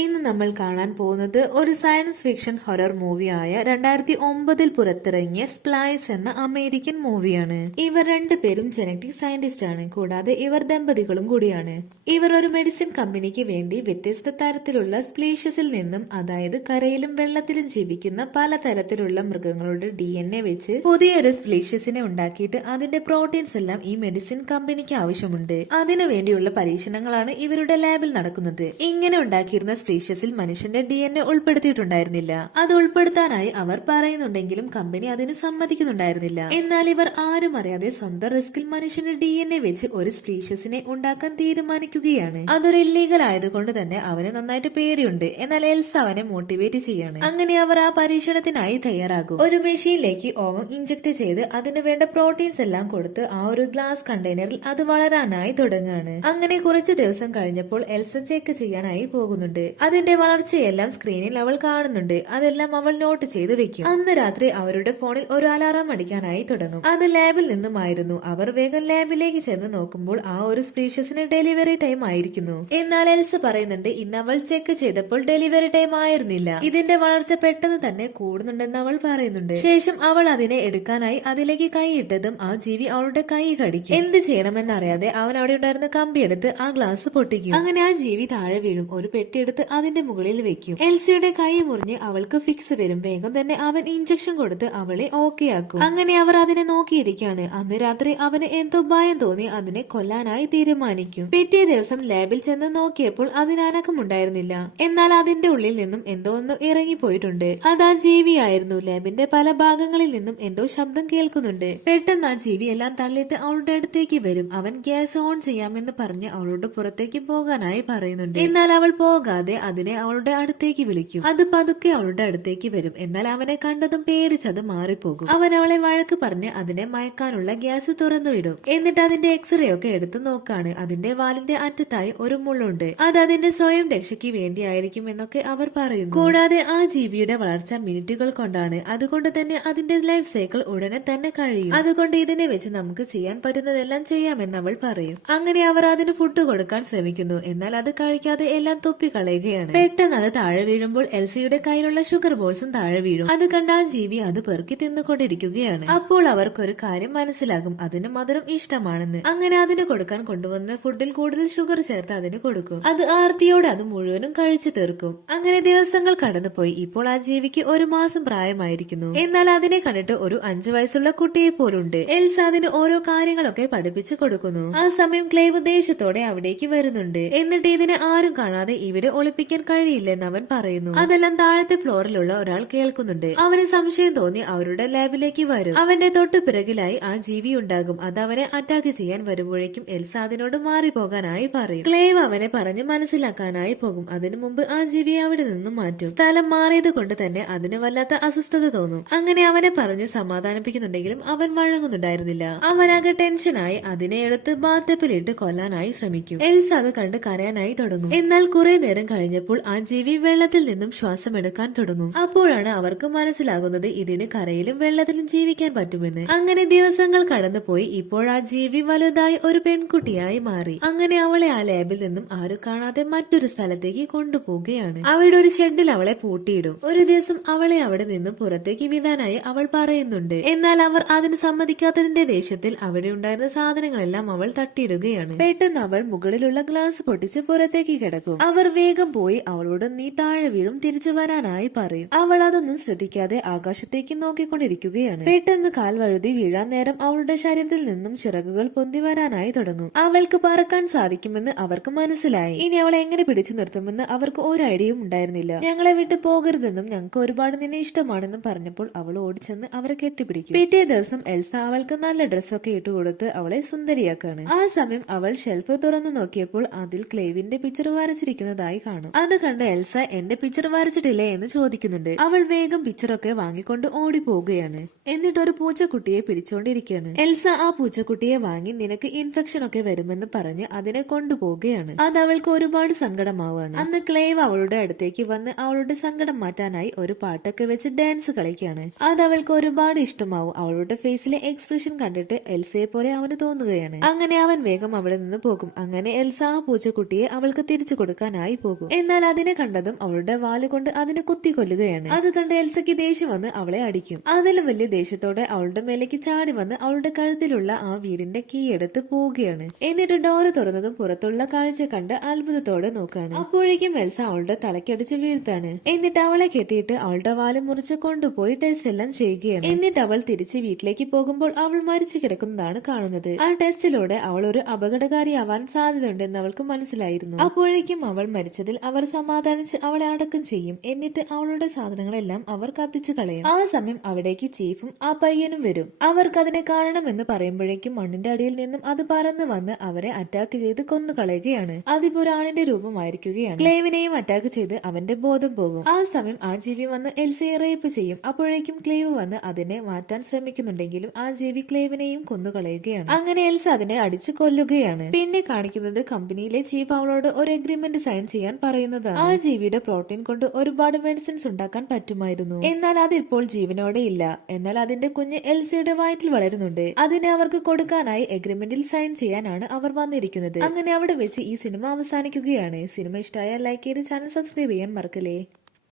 ഇന്ന് നമ്മൾ കാണാൻ പോകുന്നത് ഒരു സയൻസ് ഫിക്ഷൻ ഹൊറർ മൂവിയായ 2009 പുറത്തിറങ്ങിയ സ്പ്ലൈസ് എന്ന അമേരിക്കൻ മൂവിയാണ്. ഇവർ രണ്ടുപേരും ജനറ്റിക് സയന്റിസ്റ്റ് ആണ്. കൂടാതെ ഇവർ ദമ്പതികളും കൂടിയാണ്. ഇവർ ഒരു മെഡിസിൻ കമ്പനിക്ക് വേണ്ടി വ്യത്യസ്ത തരത്തിലുള്ള സ്പീഷീസിൽ നിന്നും, അതായത് കരയിലും വെള്ളത്തിലും ജീവിക്കുന്ന പലതരത്തിലുള്ള മൃഗങ്ങളുടെ DNA വെച്ച് പുതിയൊരു സ്പീഷീസിനെ ഉണ്ടാക്കിയിട്ട് അതിന്റെ പ്രോട്ടീൻസ് എല്ലാം ഈ മെഡിസിൻ കമ്പനിക്ക് ആവശ്യമുണ്ട്. അതിനു വേണ്ടിയുള്ള പരീക്ഷണങ്ങളാണ് ഇവരുടെ ലാബിൽ നടക്കുന്നത്. ഇങ്ങനെ ഉണ്ടാക്കിയിരുന്ന സ്പീഷീസിൽ മനുഷ്യന്റെ DNA ഉൾപ്പെടുത്തിയിട്ടുണ്ടായിരുന്നില്ല. അത് ഉൾപ്പെടുത്താനായി അവർ പറയുന്നുണ്ടെങ്കിലും കമ്പനി അതിന് സമ്മതിക്കുന്നുണ്ടായിരുന്നില്ല. എന്നാൽ ഇവർ ആരും അറിയാതെ സ്വന്തം റിസ്കിൽ മനുഷ്യന്റെ DNA വെച്ച് ഒരു സ്പീഷീസിനെ ഉണ്ടാക്കാൻ തീരുമാനിക്കുകയാണ്. അതൊരു ഇല്ലീഗൽ ആയതുകൊണ്ട് തന്നെ അവന് നന്നായിട്ട് പേടിയുണ്ട്. എന്നാൽ എൽസ അവനെ മോട്ടിവേറ്റ് ചെയ്യാണ്. അങ്ങനെ അവർ ആ പരീക്ഷണത്തിനായി തയ്യാറാകും. ഒരു മെഷീനിലേക്ക് ഓവം ഇഞ്ചക്ട് ചെയ്ത് അതിന് വേണ്ട പ്രോട്ടീൻസ് എല്ലാം കൊടുത്ത് ആ ഒരു ഗ്ലാസ് കണ്ടെയ്നറിൽ അത് വളരാനായി തുടങ്ങുകയാണ്. അങ്ങനെ കുറച്ച് ദിവസം കഴിഞ്ഞപ്പോൾ എൽസ ചെക്ക് ചെയ്യാനായി പോകുന്നുണ്ട്. അതിന്റെ വളർച്ചയെല്ലാം സ്ക്രീനിൽ അവൾ കാണുന്നുണ്ട്. അതെല്ലാം അവൾ നോട്ട് ചെയ്ത് വെക്കും. അന്ന് രാത്രി അവരുടെ ഫോണിൽ ഒരു അലാറം അടിക്കാനായി തുടങ്ങും. അത് ലാബിൽ നിന്നുമായിരുന്നു. അവർ വേഗം ലാബിലേക്ക് ചെന്ന് നോക്കുമ്പോൾ ആ ഒരു സ്പീഷീസിന് ഡെലിവറി ടൈം ആയിരിക്കുന്നു. എന്നാൽ എൽസ പറയുന്നുണ്ട് ഇന്ന് അവൾ ചെക്ക് ചെയ്തപ്പോൾ ഡെലിവറി ടൈം ആയിരുന്നില്ല. ഇതിന്റെ വളർച്ച പെട്ടെന്ന് തന്നെ കൂടുന്നുണ്ടെന്ന് അവൾ പറയുന്നുണ്ട്. ശേഷം അവൾ അതിനെ എടുക്കാനായി അതിലേക്ക് കൈയിട്ടതും ആ ജീവി അവളുടെ കൈ കടിക്കും. എന്ത് ചെയ്യണമെന്നറിയാതെ അവൻ അവിടെ ഉണ്ടായിരുന്ന കമ്പിയെടുത്ത് ആ ഗ്ലാസ് പൊട്ടിക്കും. അങ്ങനെ ആ ജീവി താഴെ വീഴും. ഒരു പെട്ടിയെടുത്ത് അതിന്റെ മുകളിൽ വെക്കും. എൽസിയുടെ കൈ മുറിഞ്ഞ് അവൾക്ക് ഫിക്സ് വരും. വേഗം തന്നെ അവൻ ഇഞ്ചക്ഷൻ കൊടുത്ത് അവളെ ഓക്കെ ആക്കും. അങ്ങനെ അവർ അതിനെ നോക്കിയിരിക്കാണ്. അന്ന് രാത്രി അവന് എന്തോ ഭയം തോന്നി അതിനെ കൊല്ലാനായി തീരുമാനിക്കും. പിറ്റേ ദിവസം ലാബിൽ ചെന്ന് നോക്കിയപ്പോൾ അതിനനക്കമുണ്ടായിരുന്നില്ല. എന്നാൽ അതിന്റെ ഉള്ളിൽ നിന്നും എന്തോ ഒന്ന് ഇറങ്ങിപ്പോയിട്ടുണ്ട്. അത് ആ ജീവിയായിരുന്നു. ലാബിന്റെ പല ഭാഗങ്ങളിൽ നിന്നും എന്തോ ശബ്ദം കേൾക്കുന്നുണ്ട്. പെട്ടെന്ന് ആ ജീവി എല്ലാം തള്ളിയിട്ട് അവളുടെ അടുത്തേക്ക് വരും. അവൻ ഗ്യാസ് ഓൺ ചെയ്യാമെന്ന് പറഞ്ഞ് അവളോട് പുറത്തേക്ക് പോകാനായി പറയുന്നുണ്ട്. എന്നാൽ അവൾ പോകാതെ അതിനെ അവളുടെ അടുത്തേക്ക് വിളിക്കും. അത് പതുക്കെ അവളുടെ അടുത്തേക്ക് വരും. എന്നാൽ അവനെ കണ്ടതും പേടിച്ചത് മാറിപ്പോകും. അവൻ അവളെ വഴക്ക് പറഞ്ഞ് അതിനെ മയക്കാനുള്ള ഗ്യാസ് തുറന്നുവിടും. എന്നിട്ട് അതിന്റെ എക്സ്റേ ഒക്കെ എടുത്തു നോക്കാണ്. അതിന്റെ വാലിന്റെ അറ്റത്തായി ഒരു മുള്ളുണ്ട്. അത് അതിന്റെ സ്വയം രക്ഷയ്ക്ക് വേണ്ടിയായിരിക്കും എന്നൊക്കെ അവർ പറയുന്നു. കൂടാതെ ആ ജീവിയുടെ വളർച്ച മിനിറ്റുകൾ കൊണ്ടാണ്. അതുകൊണ്ട് തന്നെ അതിന്റെ ലൈഫ് സൈക്കിൾ ഉടനെ തന്നെ കഴിയും. അതുകൊണ്ട് ഇതിനെ വെച്ച് നമുക്ക് ചെയ്യാൻ പറ്റുന്നതെല്ലാം ചെയ്യാമെന്ന് അവൾ പറയും. അങ്ങനെ അവർ അതിന് ഫുഡ് കൊടുക്കാൻ ശ്രമിക്കുന്നു. എന്നാൽ അത് കഴിക്കാതെ എല്ലാം തുപ്പിക്കളയുകയാണ്. പെട്ടെന്ന് അത് താഴെ വീഴുമ്പോൾ എൽസിയുടെ കയ്യിലുള്ള ഷുഗർ ബോൾസും താഴെ വീഴും. അത് കണ്ട ആ ജീവി അത് പെറുക്കി തിന്നുകൊണ്ടിരിക്കുകയാണ്. അപ്പോൾ അവർക്കൊരു കാര്യം മനസ്സിലാകും, അതിന് മധുരം ഇഷ്ടമാണെന്ന്. അങ്ങനെ അതിന് കൊടുക്കാൻ കൊണ്ടുവന്ന ഫുഡിൽ കൂടുതൽ ഷുഗർ ചേർത്ത് അതിന് കൊടുക്കും. അത് ആർത്തിയോടെ അത് മുഴുവനും കഴിച്ചു തീർക്കും. അങ്ങനെ ദിവസങ്ങൾ കടന്നുപോയി. ഇപ്പോൾ ആ ജീവിക്ക് 1 മാസം പ്രായമായിരിക്കുന്നു. എന്നാൽ അതിനെ കണ്ടിട്ട് ഒരു 5 വയസ്സുള്ള കുട്ടിയെ പോലുണ്ട്. എൽസ അതിന് ഓരോ കാര്യങ്ങളൊക്കെ പഠിപ്പിച്ചു കൊടുക്കുന്നു. ആ സമയം ക്ലേവ് ദേഷ്യത്തോടെ അവിടേക്ക് വരുന്നുണ്ട്. എന്നിട്ട് ഇതിനെ ആരും കാണാതെ ഇവിടെ ഒളിപ്പിക്കാൻ കഴിയില്ലെന്ന് അവൻ പറയുന്നു. അതെല്ലാം താഴത്തെ ഫ്ലോറിലുള്ള ഒരാൾ കേൾക്കുന്നുണ്ട്. അവന് സംശയം തോന്നി അവരുടെ ലാബിലേക്ക് വരും. അവന്റെ തൊട്ടു പിറകിലായി ആ ജീവി ഉണ്ടാകും. അത് അവനെ അറ്റാക്ക് ചെയ്യാൻ വരുമ്പോഴേക്കും എൽസ അതിനോട് മാറിപ്പോകാനായി പറയും. ക്ലേവ് അവനെ പറഞ്ഞ് മനസ്സിലാക്കാനായി പോകും. അതിനു മുമ്പ് ആ ജീവിയെ അവിടെ നിന്നും മാറ്റും. സ്ഥലം മാറിയത് കൊണ്ട് തന്നെ അതിന് വല്ലാത്ത അസ്വസ്ഥത തോന്നും. അങ്ങനെ അവനെ പറഞ്ഞ് സമാധാനിപ്പിക്കുന്നുണ്ടെങ്കിലും അവൻ വഴങ്ങുന്നുണ്ടായിരുന്നില്ല. അവനാകെ ടെൻഷനായി അതിനെ എടുത്ത് ബാത്തപ്പിലിട്ട് കൊല്ലാനായി ശ്രമിക്കും. എൽസ അത് കണ്ട് കരയാനായി തുടങ്ങും. എന്നാൽ കുറെ നേരം കഴിഞ്ഞപ്പോൾ ആ ജീവി വെള്ളത്തിൽ നിന്നും ശ്വാസമെടുക്കാൻ തുടങ്ങും. അപ്പോഴാണ് അവർക്ക് മനസ്സിലാകുന്നത് ഇതിന് കരയിലും വെള്ളത്തിലും ജീവിക്കാൻ പറ്റുമെന്ന്. അങ്ങനെ ദിവസങ്ങൾ കടന്നുപോയി. ഇപ്പോൾ ആ ജീവി വലുതായി ഒരു പെൺകുട്ടിയായി മാറി. അങ്ങനെ അവളെ ആ ലാബിൽ നിന്നും ആരും കാണാതെ മറ്റൊരു സ്ഥലത്തേക്ക് കൊണ്ടുപോവുകയാണ്. അവിടെ ഒരു ഷെഡിൽ അവളെ പൂട്ടിയിടും. ഒരു ദിവസം അവളെ അവിടെ നിന്നും പുറത്തേക്ക് വിടാനായി അവൾ പറയുന്നുണ്ട്. എന്നാൽ അവർ അതിന് സമ്മതിക്കാത്തതിന്റെ ദേഷ്യത്തിൽ അവിടെ ഉണ്ടായിരുന്ന സാധനങ്ങളെല്ലാം അവൾ തട്ടിയിടുകയാണ്. പെട്ടെന്ന് അവൾ മുകളിലുള്ള ഗ്ലാസ് പൊട്ടിച്ച് പുറത്തേക്ക് കിടക്കും. അവർ വേഗം പോയി അവളോട് നീ താഴെ വീഴും, തിരിച്ചു വരാനായി പറയും. അവൾ അതൊന്നും ശ്രദ്ധിക്കാതെ ആകാശത്തേക്ക് നോക്കിക്കൊണ്ടിരിക്കുകയാണ്. പെട്ടെന്ന് കാൽ വഴുതി വീഴാൻ നേരം അവളുടെ ശരീരത്തിൽ നിന്നും ചിറകുകൾ പൊന്തി വരാനായി തുടങ്ങും. അവൾക്ക് പറക്കാൻ സാധിക്കുമെന്ന് അവർക്ക് മനസ്സിലായി. ഇനി അവളെ എങ്ങനെ പിടിച്ചു നിർത്തുമെന്ന് അവർക്ക് ഒരു ഐഡിയയും ഉണ്ടായിരുന്നില്ല. ഞങ്ങളെ വിട്ട് പോകരുതെന്നും ഞങ്ങൾക്ക് ഒരുപാട് നിന്നെ ഇഷ്ടമാണെന്നും പറഞ്ഞപ്പോൾ അവൾ ഓടിച്ചെന്ന് അവരെ കെട്ടിപ്പിടിക്കും. പിറ്റേ ദിവസം എൽസ അവൾക്ക് നല്ല ഡ്രസ്സൊക്കെ ഇട്ടുകൊടുത്ത് അവളെ സുന്ദരിയാക്കാണ്. ആ സമയം അവൾ ഷെൽഫ് തുറന്നു നോക്കിയപ്പോൾ അതിൽ ക്ലേവിന്റെ പിക്ചർ വരച്ചിരിക്കുന്നതായി കാണും. അത് കണ്ട എൽസ എന്റെ പിക്ചർ വരച്ചിട്ടില്ലേ എന്ന് ചോദിക്കുന്നുണ്ട്. അവൾ വേഗം പിക്ചറൊക്കെ വാങ്ങിക്കൊണ്ട് ഓടി പോവുകയാണ്. എന്നിട്ട് ഒരു പൂച്ചക്കുട്ടിയെ പിടിച്ചോണ്ടിരിക്കുകയാണ്. എൽസ ആ പൂച്ചക്കുട്ടിയെ വാങ്ങി നിനക്ക് ഇൻഫെക്ഷൻ ഒക്കെ വരുമെന്ന് പറഞ്ഞ് അതിനെ കൊണ്ടുപോവുകയാണ്. അത് അവൾക്ക് ഒരുപാട് സങ്കടമാവാണ്. അന്ന് ക്ലേവ് അവളുടെ അടുത്തേക്ക് വന്ന് അവളുടെ സങ്കടം മാറ്റാനായി ഒരു പാട്ടൊക്കെ വെച്ച് ഡാൻസ് കളിക്കുകയാണ്. അത് അവൾക്ക് ഒരുപാട് ഇഷ്ടമാവും. അവളുടെ ഫേസിലെ എക്സ്പ്രഷൻ കണ്ടിട്ട് എൽസയെ പോലെ അവന് തോന്നുകയാണ്. അങ്ങനെ അവൻ വേഗം അവിടെ നിന്ന് പോകും. അങ്ങനെ എൽസ ആ പൂച്ചക്കുട്ടിയെ അവൾക്ക് തിരിച്ചു കൊടുക്കാനായി പോകും. പോകും. എന്നാൽ അതിനെ കണ്ടതും അവളുടെ വാലുകൊണ്ട് അതിനെ കുത്തി കൊല്ലുകയാണ്. അത് കണ്ട് എൽസയ്ക്ക് ദേഷ്യം വന്ന് അവളെ അടിക്കും. അതിലും വലിയ ദേഷ്യത്തോടെ അവളുടെ മേലേക്ക് ചാടി വന്ന് അവളുടെ കഴുത്തിലുള്ള ആ വീടിന്റെ കീ എടുത്ത് പോവുകയാണ്. എന്നിട്ട് ഡോറ് തുറന്നതും പുറത്തുള്ള കാഴ്ച കണ്ട് അത്ഭുതത്തോടെ നോക്കാണ്. അപ്പോഴേക്കും എൽസ അവളുടെ തലക്കടിച്ച് വീഴ്ത്താണ്. എന്നിട്ട് അവളെ കെട്ടിയിട്ട് അവളുടെ വാല് മുറിച്ച് കൊണ്ടുപോയി ടെസ്റ്റ് എല്ലാം ചെയ്യുകയാണ്. എന്നിട്ട് അവൾ തിരിച്ച് വീട്ടിലേക്ക് പോകുമ്പോൾ അവൾ മരിച്ചു കിടക്കുന്നതാണ് കാണുന്നത്. ആ ടെസ്റ്റിലൂടെ അവൾ ഒരു അപകടകാരിയാവാൻ സാധ്യതയുണ്ടെന്ന് അവൾക്ക് മനസ്സിലായിരുന്നു. അപ്പോഴേക്കും അവൾ മരിച്ചതിൽ അവർ സമാധാനിച്ച് അവളെ അടക്കം ചെയ്യും. എന്നിട്ട് അവളുടെ സാധനങ്ങളെല്ലാം അവർ കത്തിച്ചു കളയും. ആ സമയം അവിടേക്ക് ചീഫും ആ പയ്യനും വരും. അവർക്ക് അതിനെ കാണണമെന്ന് പറയുമ്പോഴേക്കും മണ്ണിന്റെ അടിയിൽ നിന്നും അത് പറന്ന് വന്ന് അവരെ അറ്റാക്ക് ചെയ്ത് കൊന്നുകളയുകയാണ്. അതിപ്പോ ഒരാളിന്റെ രൂപമായിരിക്കുകയാണ്. ക്ലേവിനെയും അറ്റാക്ക് ചെയ്ത് അവന്റെ ബോധം പോകും. ആ സമയം ആ ജീവി വന്ന് എൽസയെ റേപ്പ് ചെയ്യും. അപ്പോഴേക്കും ക്ലേവ് വന്ന് അതിനെ മാറ്റാൻ ശ്രമിക്കുന്നുണ്ടെങ്കിലും ആ ജീവി ക്ലേവിനെയും കൊന്നുകളയുകയാണ്. അങ്ങനെ എൽസ അതിനെ അടിച്ചു കൊല്ലുകയാണ്. പിന്നെ കാണിക്കുന്നത് കമ്പനിയിലെ ചീഫ് അവളോട് ഒരു എഗ്രിമെന്റ് സൈൻ ചെയ്യാൻ പറയുന്നതാണ്. ആ ജീവിയുടെ പ്രോട്ടീൻ കൊണ്ട് ഒരുപാട് മെഡിസിൻസ് ഉണ്ടാക്കാൻ പറ്റുമായിരുന്നു. എന്നാൽ അതിപ്പോൾ ജീവനോടെ ഇല്ല. എന്നാൽ അതിന്റെ കുഞ്ഞ് എൽസയുടെ വയറ്റിൽ വളരുന്നുണ്ട്. അതിനെ അവർക്ക് കൊടുക്കാനായി എഗ്രിമെന്റിൽ സൈൻ ചെയ്യാനാണ് അവർ വന്നിരിക്കുന്നത്. അങ്ങനെ അവിടെ വെച്ച് ഈ സിനിമ അവസാനിക്കുകയാണ്. സിനിമ ഇഷ്ടമായാൽ ലൈക്ക് ചെയ്ത് ചാനൽ സബ്സ്ക്രൈബ് ചെയ്യാൻ മറക്കല്ലേ.